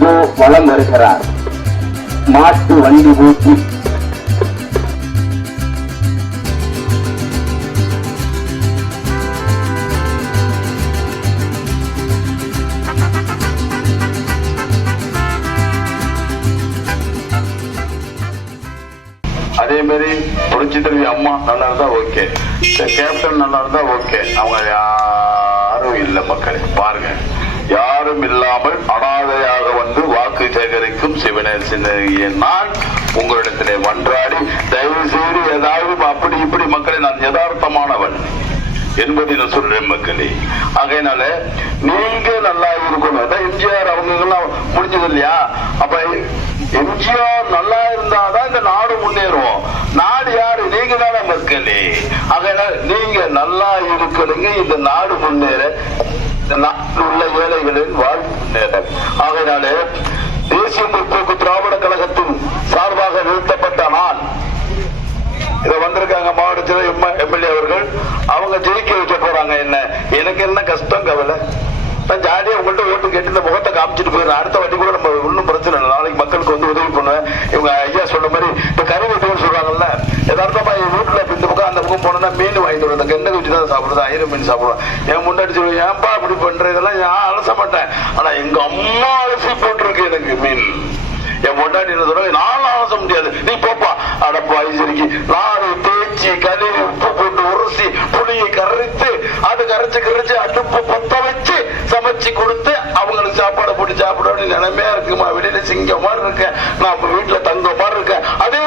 இதோ வளம் வருகிறார். மாட்டு வண்டி ஊட்டி. அதே மாதிரி புரட்சி தலைவி அம்மா நல்லா இருந்தா ஓகே கேப்டன் நல்லா இருந்தா ஓகே அவங்க யாரும் இல்லை மக்கள் பாருங்க. யாரும் இல்லாமல் அனாதையாக வந்து வாக்கு சேகரிக்கும் சிவனர் சின்ன நான் உங்களிடத்திலே மன்றாடி தயவு செய்து ஏதாவது அப்படி இப்படி மக்களை நான் யதார்த்தமானவன் என்பதை நான் சொல்றேன் மக்களே. ஆகையினால நீங்க நல்லா இருக்கணும். அதான் எம்ஜிஆர் அவங்க முடிஞ்சது இல்லையா? அப்ப எம்ஜிஆர் நல்லா இருந்தாதான் இந்த நாடு முன்னேறும். நாடு யாரு? நீங்க தானே மக்களே. ஆகையினால நீங்க நல்லா இருக்கணுங்க. இந்த நாடு முன்னேற வந்திருக்காங்க எம்எல்ஏ அவர்கள் அவங்க ஜெயிக்க வைக்க போறாங்க என்ன? எனக்கு என்ன கஷ்டம் கவலை? நான் ஜாலியா உங்கள்கிட்ட ஓட்டு கேட்டு இந்த முகத்தை காமிச்சிட்டு போயிடுறேன். அடுத்த வாட்டி கூட நம்ம ஒன்றும் பிரச்சனை இல்லை. நாளைக்கு மக்களுக்கு வந்து உதவி பண்ணுவேன். இவங்க ஐயா சொன்ன மாதிரி இந்த கறி வெட்டுன்னு சொல்றாங்கல்ல யதார்த்தமா என் வீட்டுல இந்த பக்கம் அந்த பக்கம் போனோம்னா மீன் வாங்கிட்டு வருவேன். இந்த கெண்டை வச்சு தான் சாப்பிடுறது ஐர மீன் சாப்பிடுவேன். என் முன்னாடி சொல்லுவேன் ஏன்பா அப்படி பண்ற? இதெல்லாம் நான் அலச மாட்டேன். ஆனா எங்க அம்மா அலசி போட்டிருக்கு எனக்கு மீன். என் பொண்டாட்டி என்ன சொல்றாங்க நானும் அலச முடியாது. நீ போப்பா. அடப்பா ஐசரிக்கு நான் வச்சு அடுப்பு பத்த வச்சு சமைச்சு கொடுத்து அவங்களுக்கு சாப்பாடு போட்டு சாப்பிடணும்னு நிலைமையா இருக்குமா? வெளியில சிங்க மாதிரி இருக்கேன் நான் வீட்டுல தங்க மாதிரி இருக்கேன் அதே